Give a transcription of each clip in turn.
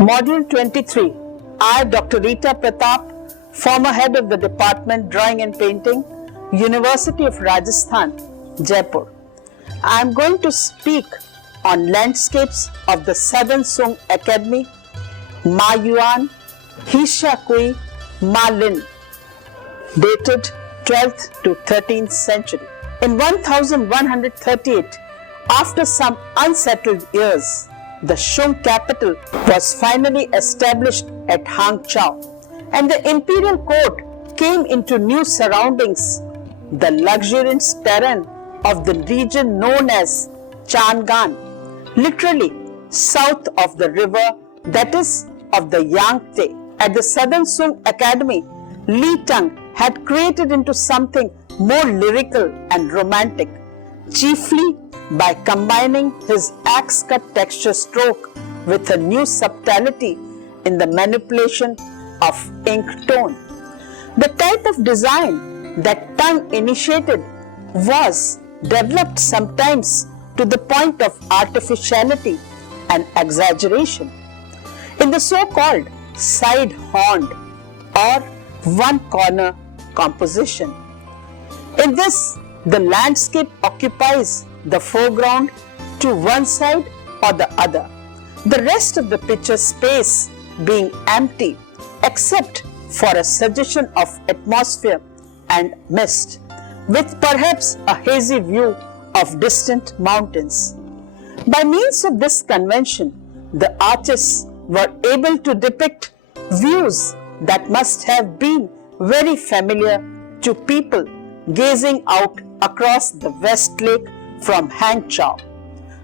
Module 23. I, Dr. Rita Pratap, former head of the Department Drawing and Painting, University of Rajasthan, Jaipur. I am going to speak on landscapes of the Southern Sung Academy, Ma Yuan, Hisha Kui, Ma Lin, dated 12th to 13th century. In 1138, after some unsettled years, the Shung capital was finally established at Hangzhou, and the imperial court came into new surroundings, the luxuriant terrain of the region known as Chang'an, literally south of the river, that is of the Yangtze. At the Southern Sung Academy, Li Teng had created into something more lyrical and romantic, chiefly by combining his axe-cut texture stroke with a new subtlety in the manipulation of ink tone. The type of design that Teng initiated was developed sometimes to the point of artificiality and exaggeration. In the so-called side-horned or one-corner composition. In this, the landscape occupies the foreground to one side or the other, the rest of the picture space being empty except for a suggestion of atmosphere and mist, with perhaps a hazy view of distant mountains. By means of this convention, the artists were able to depict views that must have been very familiar to people gazing out across the West Lake from Hangzhou.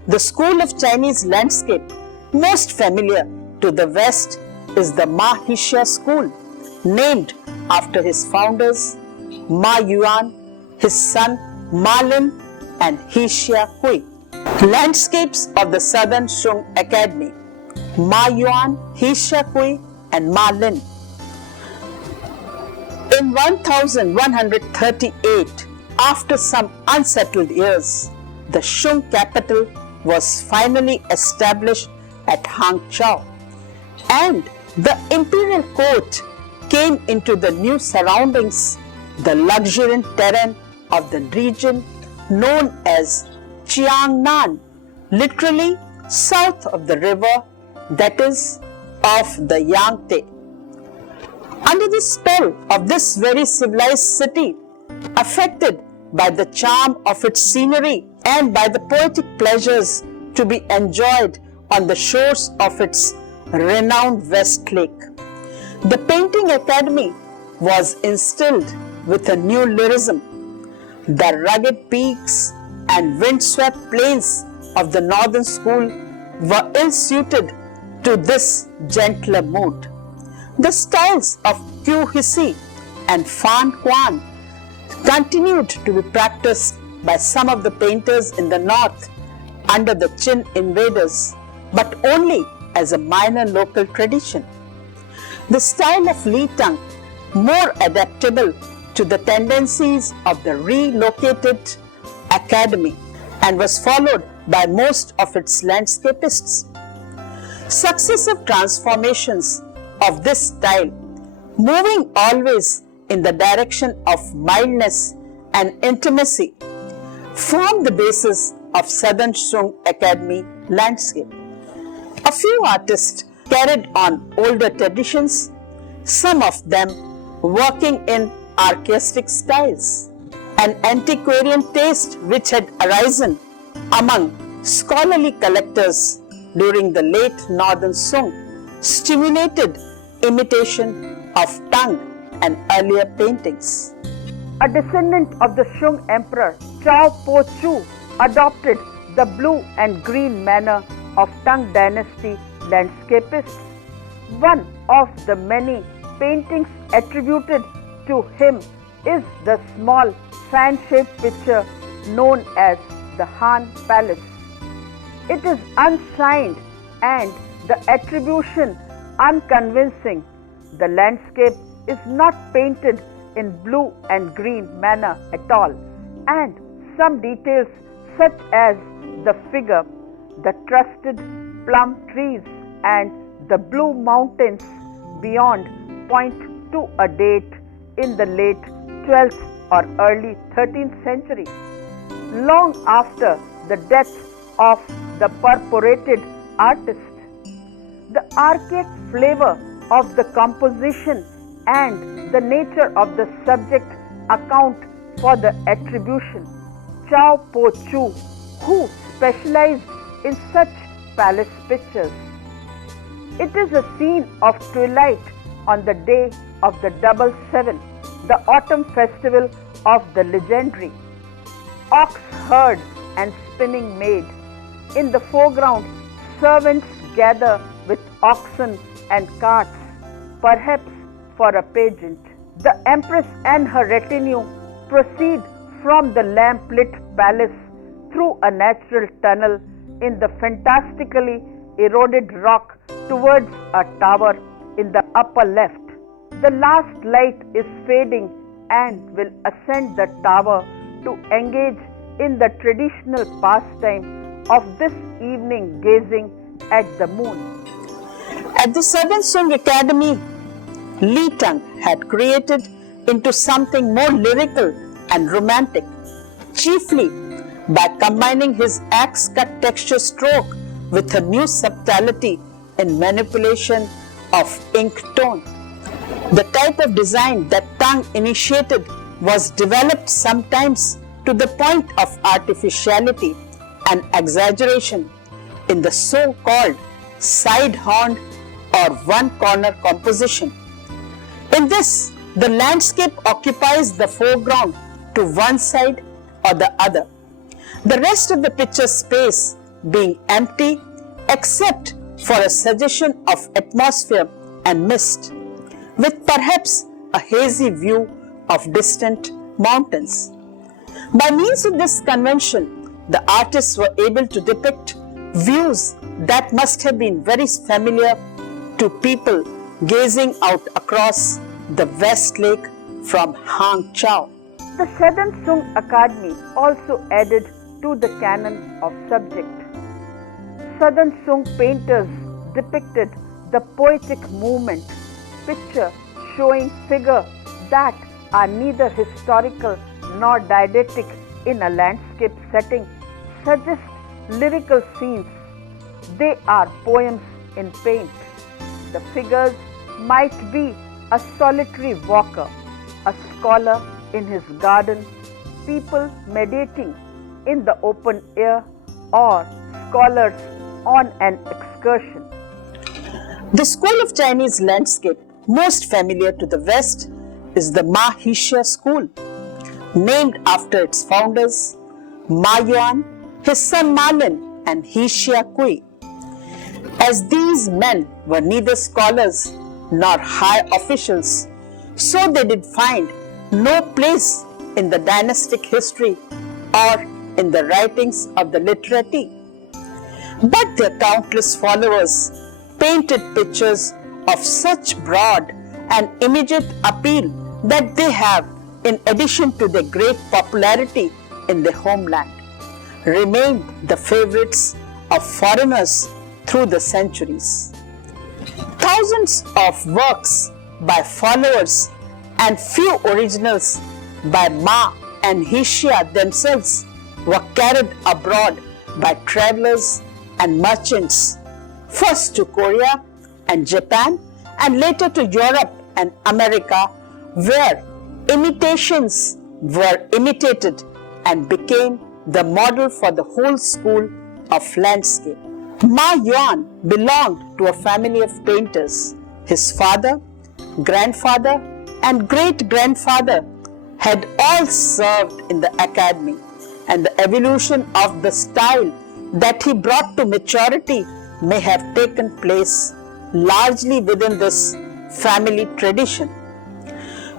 The school of Chinese landscape most familiar to the West is the Ma Hixia school, named after his founders Ma Yuan, his son Ma Lin, and Hisha Kui. Landscapes of the Southern Sung Academy, Ma Yuan, Hisha Kui, and Ma Lin. In 1138, after some unsettled years, the Shung capital was finally established at Hangzhou, and the imperial court came into the new surroundings, the luxuriant terrain of the region known as Chang'an, literally south of the river, that is, of the Yangtze. Under the spell of this very civilized city, affected by the charm of its scenery and by the poetic pleasures to be enjoyed on the shores of its renowned West Lake, the Painting Academy was instilled with a new lyrism. The rugged peaks and windswept plains of the northern school were ill-suited to this gentler mood. The styles of Qiu Hisi and Fan Quan continued to be practiced by some of the painters in the north under the Qin invaders, but only as a minor local tradition. The style of Li Teng, more adaptable to the tendencies of the relocated academy, and was followed by most of its landscapists. Successive transformations of this style, moving always in the direction of mildness and intimacy, form the basis of Southern Sung Academy landscape. A few artists carried on older traditions, some of them working in archaistic styles. An antiquarian taste which had arisen among scholarly collectors during the late Northern Sung stimulated imitation of Teng and earlier paintings. A descendant of the Shung Emperor Chao Po Chu adopted the blue and green manner of Teng dynasty landscapists. One of the many paintings attributed to him is the small fan-shaped picture known as the Han Palace. It is unsigned and the attribution unconvincing. The landscape is not painted in blue and green manner at all, and some details such as the figure, the trusted plum trees and the Blue Mountains beyond point to a date in the late 12th or early 13th century, long after the death of the purported artist. The archaic flavor of the composition and the nature of the subject account for the attribution. Chow Po Chu, who specialized in such palace pictures. It is a scene of twilight on the day of the Double Seven, the autumn festival of the legendary ox herd and spinning maid. In the foreground, servants gather with oxen and carts, perhaps for a pageant. The empress and her retinue proceed from the lamp-lit palace through a natural tunnel in the fantastically eroded rock towards a tower in the upper left. The last light is fading and will ascend the tower to engage in the traditional pastime of this evening gazing at the moon. At the Southern Sung Academy, Li Teng had created into something more lyrical and romantic, chiefly by combining his axe-cut texture stroke with a new subtlety in manipulation of ink tone. The type of design that Teng initiated was developed sometimes to the point of artificiality and exaggeration in the so-called side-horned or one-corner composition. In this, the landscape occupies the foreground to one side or the other, the rest of the picture space being empty except for a suggestion of atmosphere and mist, with perhaps a hazy view of distant mountains. By means of this convention, the artists were able to depict views that must have been very familiar to people gazing out across the West Lake from Hangzhou. The Southern Sung Academy also added to the canon of subject. Southern Sung painters depicted the poetic movement, picture showing figures that are neither historical nor didactic in a landscape setting, suggest lyrical scenes. They are poems in paint. The figures might be a solitary walker, a scholar in his garden, people meditating in the open air, or scholars on an excursion. The school of Chinese landscape most familiar to the West is the Ma Hixia school, named after its founders, Ma Yuan, his son Ma Lin, and Hixia Kui. As these men were neither scholars nor high officials, so they did find no place in the dynastic history or in the writings of the literati. But their countless followers painted pictures of such broad and immediate appeal that they have, in addition to their great popularity in their homeland, remained the favorites of foreigners through the centuries. Thousands of works by followers and few originals by Ma and Hixia themselves were carried abroad by travelers and merchants, first to Korea and Japan and later to Europe and America, where imitations were imitated and became the model for the whole school of landscape. Ma Yuan belonged to a family of painters. His father, grandfather, and great-grandfather had all served in the academy, and the evolution of the style that he brought to maturity may have taken place largely within this family tradition.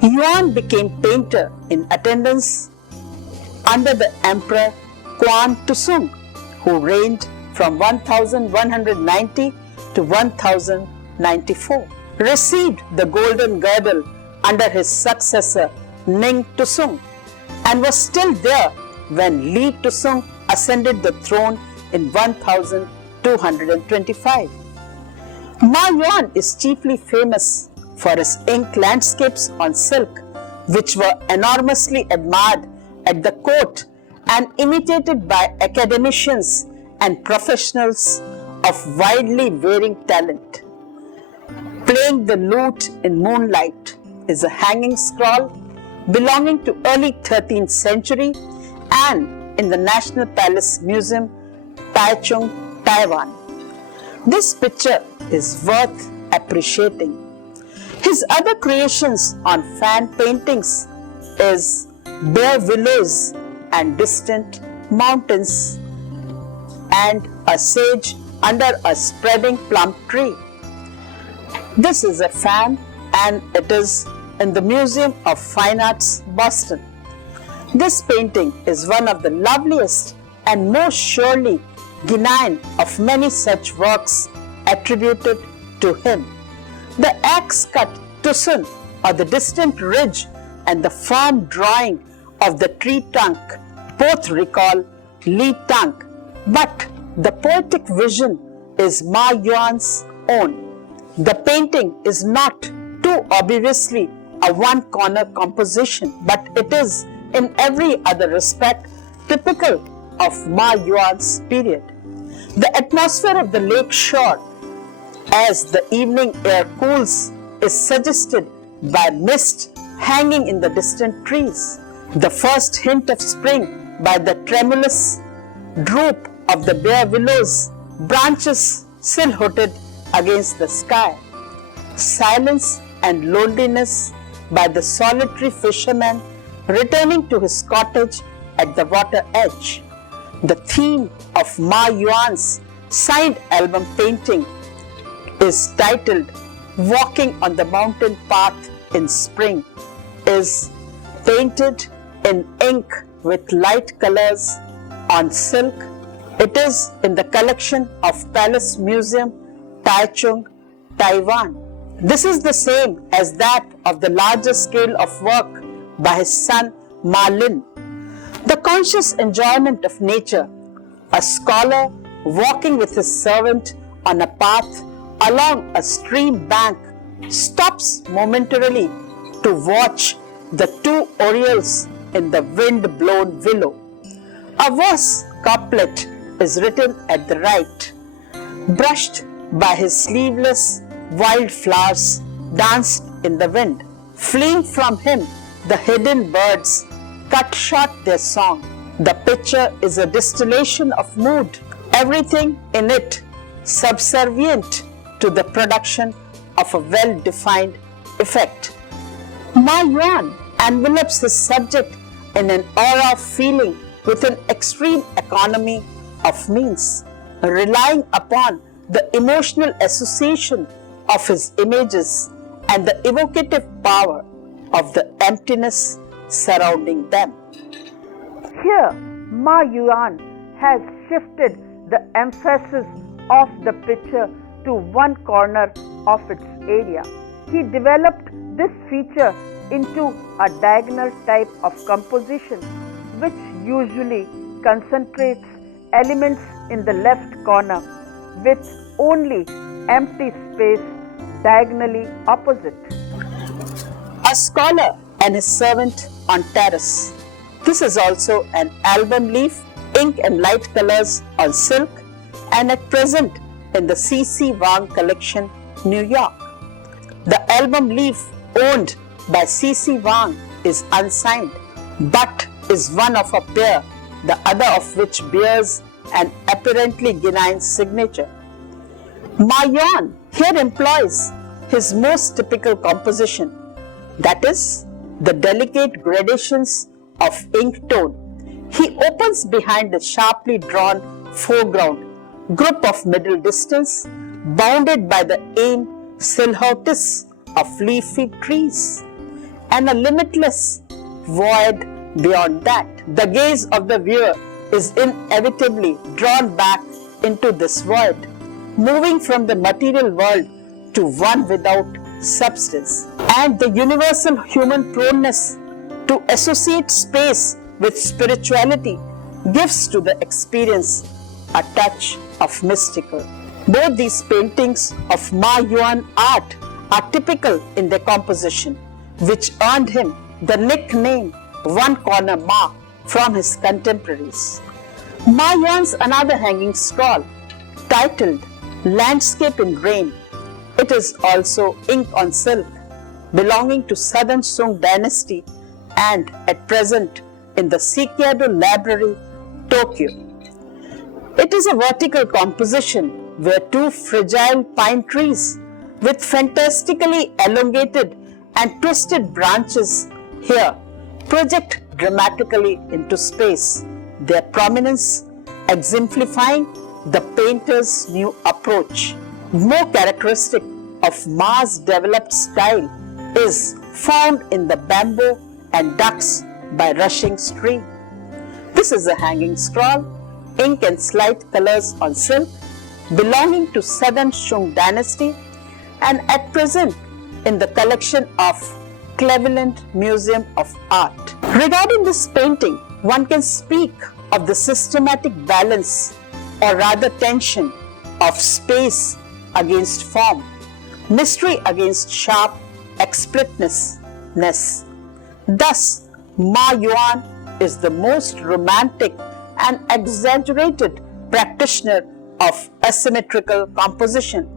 Yuan became painter in attendance under the Emperor Quan Tusung, who reigned from 1190 to 1094, received the golden girdle under his successor Ning Tusung, and was still there when Li Tusung ascended the throne in 1225. Ma Yuan is chiefly famous for his ink landscapes on silk, which were enormously admired at the court and imitated by academicians and professionals of widely varying talent. Playing the lute in moonlight is a hanging scroll belonging to early 13th century and in the National Palace Museum, Taichung, Taiwan. This picture is worth appreciating. His other creations on fan paintings is bare willows and distant mountains and a sage under a spreading plum tree. This is a fan and it is in the Museum of Fine Arts, Boston. This painting is one of the loveliest and most surely genuine of many such works attributed to him. The axe-cut tusun or the distant ridge and the firm drawing of the tree trunk both recall Li Tang, but the poetic vision is Ma Yuan's own. The painting is not too obviously a one-corner composition, but it is in every other respect typical of Ma Yuan's period. The atmosphere of the lake shore as the evening air cools is suggested by mist hanging in the distant trees. The first hint of spring by the tremulous droop of the bare willows branches silhouetted against the sky. Silence and loneliness by the solitary fisherman returning to his cottage at the water edge. The theme of Ma Yuan's signed album painting is titled Walking on the Mountain Path in Spring, is painted in ink with light colors on silk. It is in the collection of Palace Museum, Taichung, Taiwan. This is the same as that of the larger scale of work by his son Ma Lin. The conscious enjoyment of nature, a scholar walking with his servant on a path along a stream bank stops momentarily to watch the two orioles in the wind-blown willow. A verse couplet is written at the right. Brushed by his sleeveless wild flowers danced in the wind. Fleeing from him, the hidden birds cut short their song. The picture is a distillation of mood, everything in it subservient to the production of a well-defined effect. Ma Yuan envelops his subject in an aura of feeling with an extreme economy of means, relying upon the emotional association of his images and the evocative power of the emptiness surrounding them. Here, Ma Yuan has shifted the emphasis of the picture to one corner of its area. He developed this feature into a diagonal type of composition, which usually concentrates elements in the left corner with only empty space diagonally opposite. A scholar and his servant on terrace. This is also an album leaf, ink and light colors on silk, and at present in the C.C. Wang collection, New York. The album leaf owned by C.C. Wang is unsigned, but is one of a pair, the other of which bears an apparently benign signature. Ma Yuan here employs his most typical composition, that is, the delicate gradations of ink tone. He opens behind a sharply drawn foreground group of middle distance, bounded by the aim silhouettes of leafy trees, and a limitless void beyond that. The gaze of the viewer is inevitably drawn back into this void, moving from the material world to one without substance. And the universal human proneness to associate space with spirituality gives to the experience a touch of mystical. Both these paintings of Ma Yuan art are typical in their composition, which earned him the nickname One Corner Ma from his contemporaries. Ma Yuan's another hanging scroll, titled Landscape in Rain. It is also ink on silk, belonging to Southern Song dynasty and at present in the Sekiado Library, Tokyo. It is a vertical composition where two fragile pine trees with fantastically elongated and twisted branches here project dramatically into space, their prominence exemplifying the painter's new approach. More characteristic of Ma's developed style is found in the bamboo and ducks by rushing stream. This is a hanging scroll, ink and slate colors on silk, belonging to Southern Song dynasty and at present in the collection of Cleveland Museum of Art. Regarding this painting, one can speak of the systematic balance or rather tension of space against form, mystery against sharp explicitness. Thus, Ma Yuan is the most romantic and exaggerated practitioner of asymmetrical composition,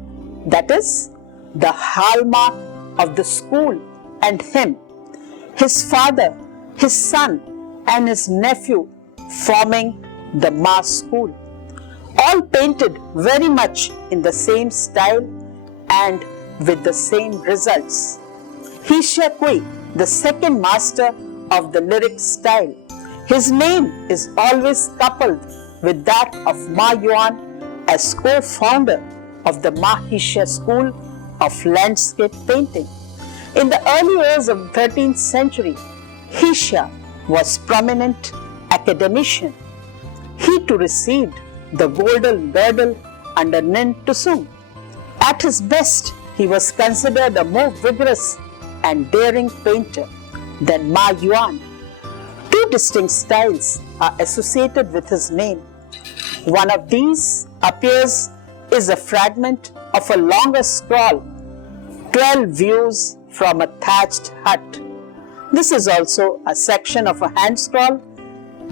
that is, the hallmark of the school, and him, his father, his son, and his nephew forming the Ma school, all painted very much in the same style and with the same results. Hisha Kui, the second master of the lyric style, his name is always coupled with that of Ma Yuan as co-founder of the Mahisha school of landscape painting. In the early years of the 13th century, Hisha was prominent academician. He too received the golden girdle under Nin Tusung. At his best, he was considered a more vigorous and daring painter than Ma Yuan. Two distinct styles are associated with his name. One of these appears is a fragment of a longer scroll, 12 views from a thatched hut. This is also a section of a hand scroll,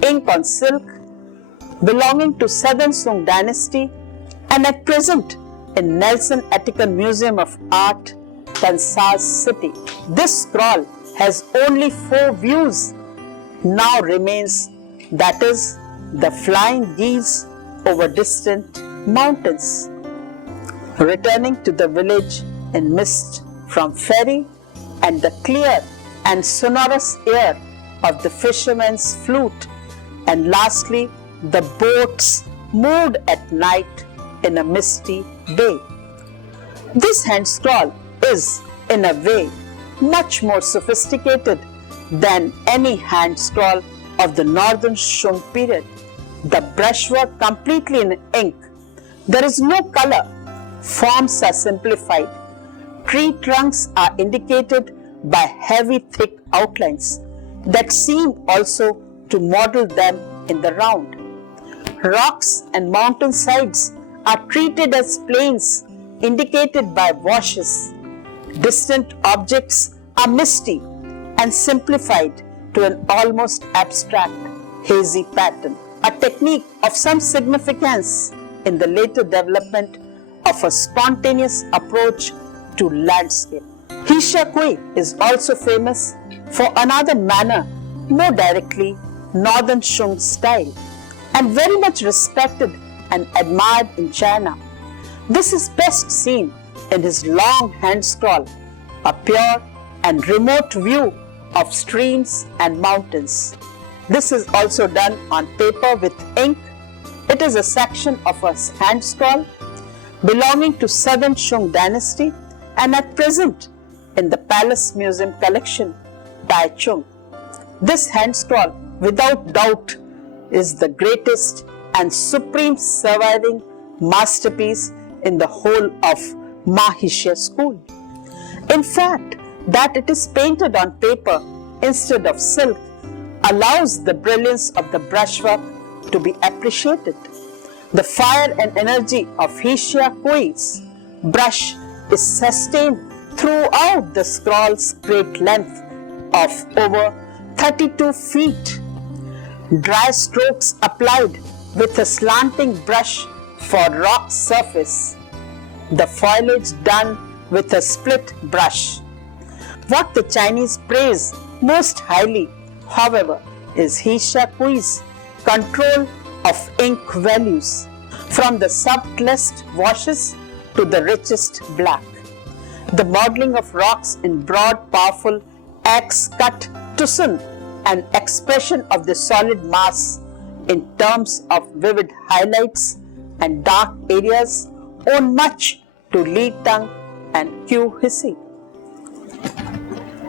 ink on silk, belonging to Southern Song dynasty and at present in Nelson Attica Museum of Art, Kansas City. This scroll has only 4 views now remains, that is, the flying geese over distant mountains. Returning to the village in mist from ferry and the clear and sonorous air of the fisherman's flute, and lastly the boats moved at night in a misty bay. This hand scroll is in a way much more sophisticated than any hand scroll of the Northern Song period. The brushwork completely in ink. There is no color. Forms are simplified. Tree trunks are indicated by heavy thick outlines that seem also to model them in the round. Rocks and mountain sides are treated as plains indicated by washes. Distant objects are misty and simplified to an almost abstract, hazy pattern, a technique of some significance in the later development of a spontaneous approach to landscape. Hisha Kui is also famous for another manner, more directly Northern Song style, and very much respected and admired in China. This is best seen in his long hand scroll, a pure and remote view of streams and mountains. This is also done on paper with ink. It is a section of a hand scroll belonging to Southern Song dynasty and at present in the Palace Museum collection, Taichung. This hand scroll, without doubt, is the greatest and supreme surviving masterpiece in the whole of Mahisha school. In fact, that it is painted on paper instead of silk allows the brilliance of the brushwork to be appreciated. The fire and energy of Hishiakui's brush is sustained throughout the scroll's great length of over 32 feet. Dry strokes applied with a slanting brush for rock surface. The foliage done with a split brush. What the Chinese praise most highly, however, is Hishiakui's control of ink values, from the subtlest washes to the richest black. The modeling of rocks in broad, powerful axe-cut tucson, an expression of the solid mass in terms of vivid highlights and dark areas, owe much to Li Teng and Qiu Hisi.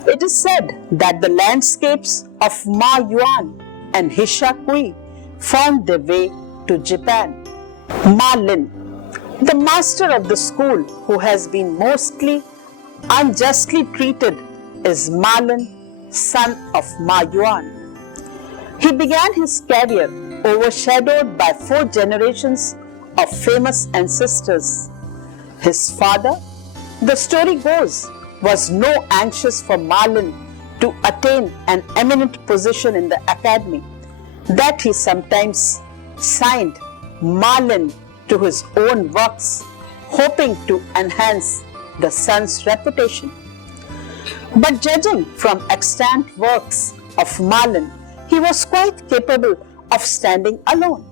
It is said that the landscapes of Ma Yuan and Hishiakui found their way to Japan. Ma Lin, the master of the school who has been mostly unjustly treated, is Ma Lin, son of Ma Yuan. He began his career overshadowed by 4 generations of famous ancestors. His father, the story goes, was no anxious for Ma Lin to attain an eminent position in the academy, that he sometimes signed Ma Lin to his own works, hoping to enhance the son's reputation. But judging from extant works of Ma Lin, he was quite capable of standing alone.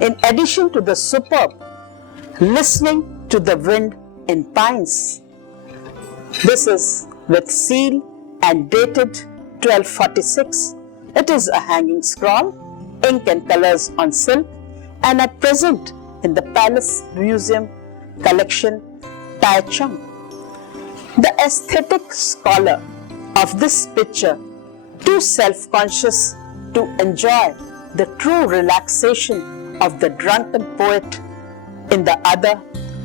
In addition to the superb listening to the wind in pines. This is with seal and dated 1246. It is a hanging scroll, ink and colors on silk, and at present in the Palace Museum collection, Taichung. The aesthetic scholar of this picture, too self-conscious to enjoy the true relaxation of the drunken poet in the other,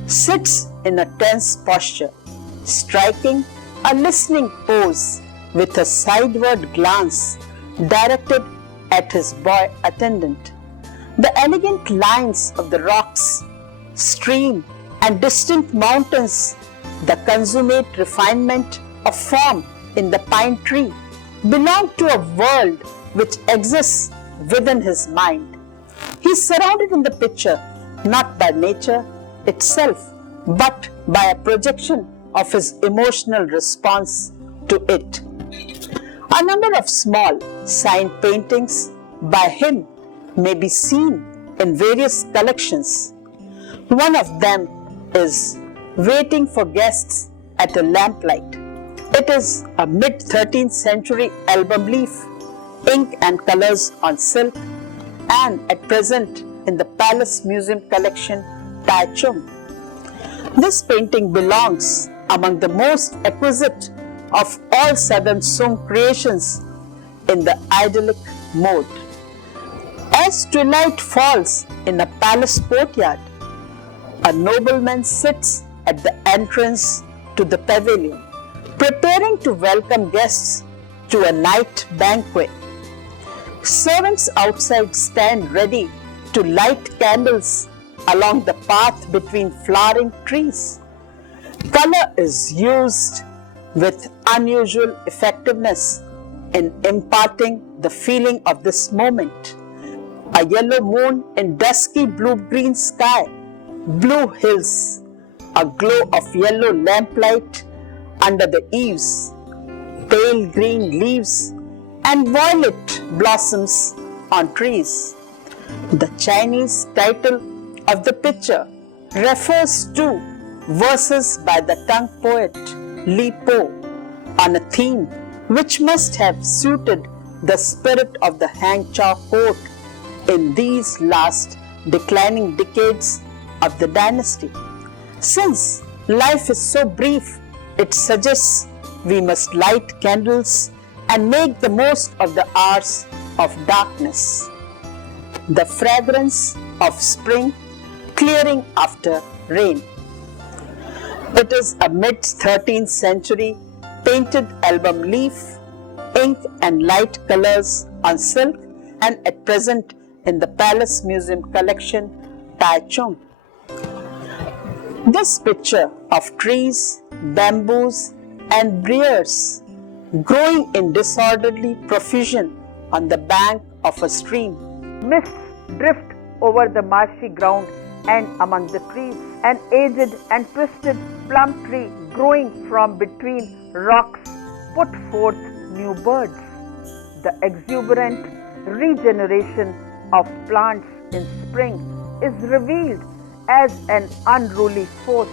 sits in a tense posture, striking a listening pose with a sideward glance directed at his boy attendant. The elegant lines of the rocks, stream, and distant mountains, the consummate refinement of form in the pine tree, belong to a world which exists within his mind. He is surrounded in the picture not by nature itself, but by a projection of his emotional response to it. A number of small sign paintings by him may be seen in various collections. One of them is Waiting for Guests at a Lamplight. It is a mid-13th century album leaf, ink and colors on silk, and at present in the Palace Museum collection, Taichung. This painting belongs among the most exquisite of all southern Sung creations in the idyllic mode. As twilight falls in a palace courtyard, a nobleman sits at the entrance to the pavilion, preparing to welcome guests to a night banquet. Servants outside stand ready to light candles along the path between flowering trees. Color is used with unusual effectiveness in imparting the feeling of this moment. A yellow moon in dusky blue-green sky, blue hills, a glow of yellow lamplight under the eaves, pale green leaves, and violet blossoms on trees. The Chinese title of the picture refers to verses by the Tang poet Li Po on a theme which must have suited the spirit of the Hangzhou court in these last declining decades of the dynasty. Since life is so brief, it suggests we must light candles and make the most of the hours of darkness. The fragrance of spring clearing after rain. It is a mid-13th century painted album leaf, ink and light colors on silk, and at present in the Palace Museum collection, Taichung. This picture of trees, bamboos, and briars growing in disorderly profusion on the bank of a stream. Mists drift over the marshy ground and among the trees. An aged and twisted plum tree growing from between rocks put forth new buds. The exuberant regeneration of plants in spring is revealed as an unruly force,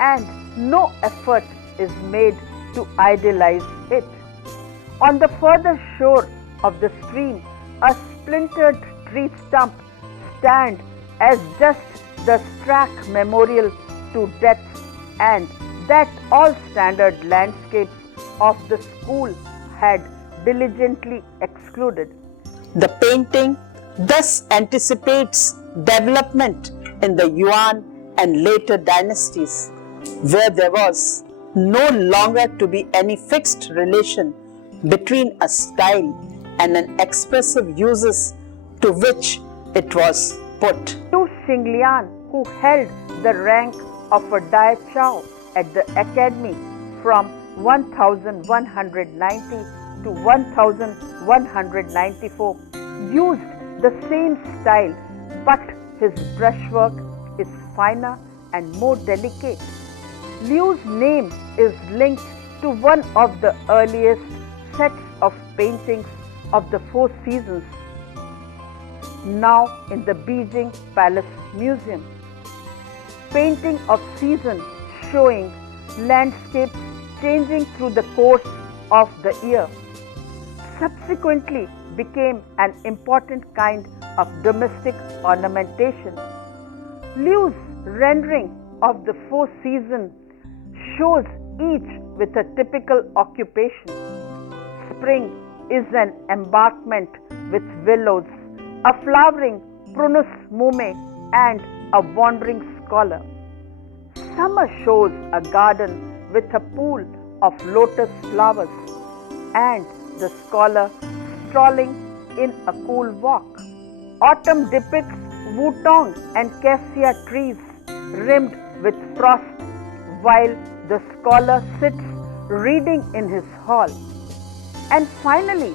and no effort is made to idealize it. On the further shore of the stream, a splintered tree stump stands as just the stark memorial to death, and that all standard landscapes of the school had diligently excluded. The painting thus anticipates development in the Yuan and later dynasties, where there was no longer to be any fixed relation between a style and an expressive uses to which it was put. Liu Xinglian, who held the rank of a Dai Chao at the academy from 1190 to 1194, used the same style, but his brushwork is finer and more delicate. Liu's name is linked to one of the earliest sets of paintings of the Four Seasons, now in the Beijing Palace Museum. Painting of season showing landscapes changing through the course of the year subsequently became an important kind of domestic ornamentation. Liu's rendering of the Four Seasons shows each with a typical occupation. Spring is an embankment with willows, a flowering prunus mume, and a wandering scholar. Summer shows a garden with a pool of lotus flowers and the scholar strolling in a cool walk. Autumn depicts wutong and cassia trees rimmed with frost, while the scholar sits reading in his hall. And finally,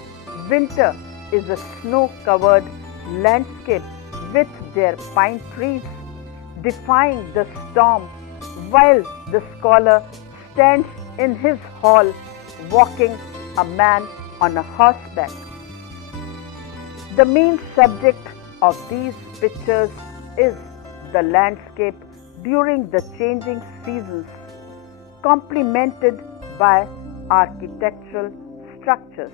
winter is a snow-covered landscape with their pine trees defying the storm, while the scholar stands in his hall walking a man on a horseback. The main subject of these pictures is the landscape during the changing seasons, complemented by architectural structures.